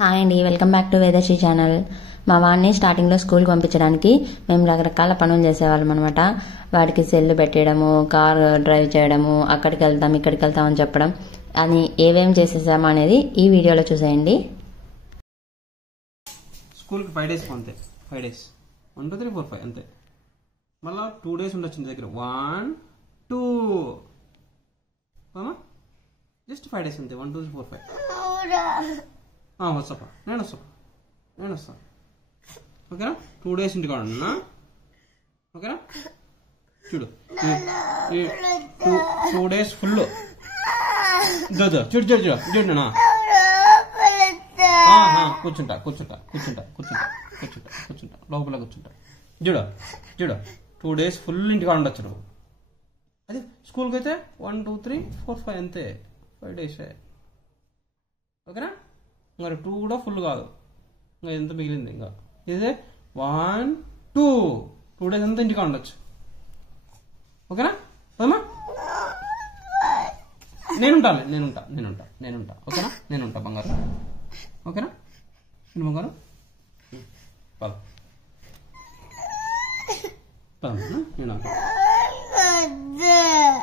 Hi అండి, welcome back to Vedasri channel. మా వాడిని స్టార్టింగ్లో స్కూల్కి పంపించడానికి మేము రకరకాల పనులు చేసేవాళ్ళం అనమాట. వాడికి సెల్లు పెట్టేయడము, కార్ డ్రైవ్ చేయడము, అక్కడికి వెళ్తాం ఇక్కడికి వెళ్తాం అని చెప్పడం, అని ఏమేం చేసేసామో అనేది ఈ వీడియోలో చూసేయండి. స్కూల్కి 5 days అంతే. 5 days 1 2 3 4 5 అంతే. మళ్ళీ 2 days ఉండొచ్చు నీ దగ్గర. 1 2 జస్ట్ 5 days అంతే. 1 2 3 4 5 వస్తాపా, నేను వస్తాను. ఓకేనా? 2 days ఇంటికాడ ఉన్నా. ఓకేనా? చూడు 2 days ఫుల్. చూడు నా కూర్చుంటా లోపల కూర్చుంటా. చూడు 2 days ఫుల్ ఇంటికాడ ఉండొచ్చు నువ్వు. అదే స్కూల్కి అయితే 1 2 3 4 5 అంతే. 5 days. ఓకేనా? మరి 2 కూడా ఫుల్ కాదు, ఇంకా ఎంత మిగిలింది. ఇంకా ఇదే 1 2 days అంతా ఇంటికాడ ఉండొచ్చు. ఓకేనా? అమ్మా నేనుంటా. ఓకేనా? నేనుంటా బంగారు. ఓకేనా? నేను బంగారు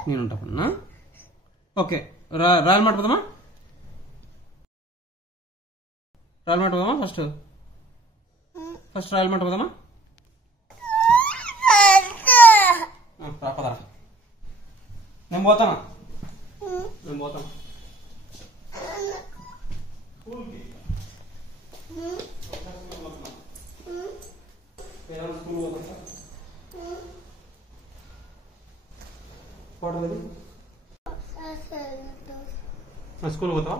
నేనుంటా పన్నా. ఓకే, రాయల్ మాట పోదామా? ఫస్ట్ రాయల్ మాట పోదామా? పదరా, నేను పోతాను. స్కూల్ పోతావా?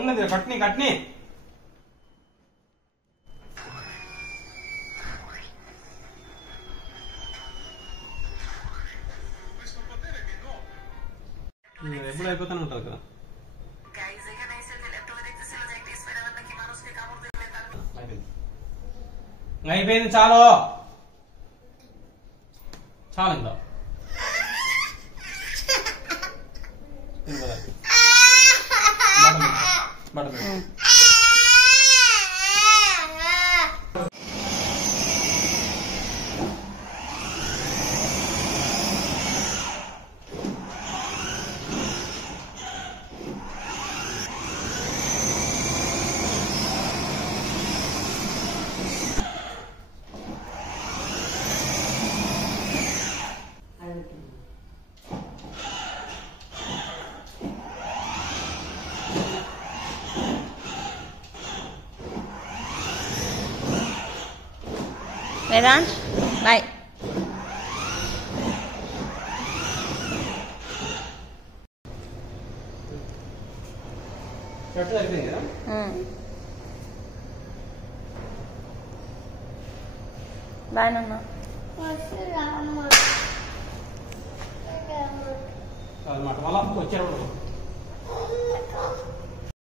ఉన్నది కట్ని ఎప్పుడు అయిపోతానే ఉంటుంది కదా. అయిపోయింది, చాలు ఇంకా వేదాంత్ బాయ్. బాయ్ నాన్న. మళ్ళా వచ్చారు.